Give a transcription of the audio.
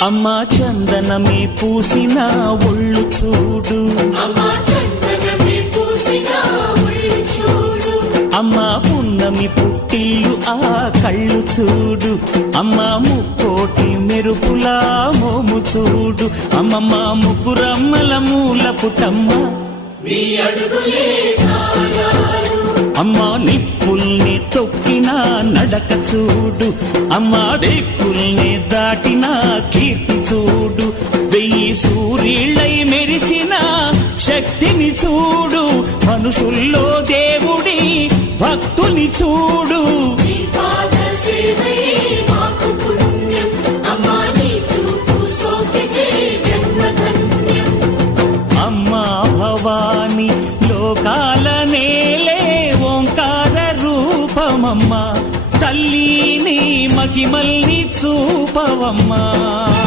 అమ్మా చందనమే పూసిన ఒళ్ళు చూడు, అమ్మా పున్నమి పుట్టిల్లు ఆ కళ్ళు చూడు, అమ్మా ముక్కోటి మెరుపులా మోము చూడు, అమ్మమ్మ ముగ్గురమ్మల మూల పుటమ్మ అమ్మా నిప్పుల్ని తొక్కిన నడక చూడు, అమ్మా దిక్కుల్ని దాటిన కీర్తి చూడు, 1000 సూర్యుళ్ళై మెరిసిన శక్తిని చూడు, మనుషుల్లో దేవుడి భక్తుని చూడు. అమ్మా భవాని లోకాల నేలే ఓంకార రూపమమ్మా, తల్లిని మహిమల్ని చూపవమ్మా.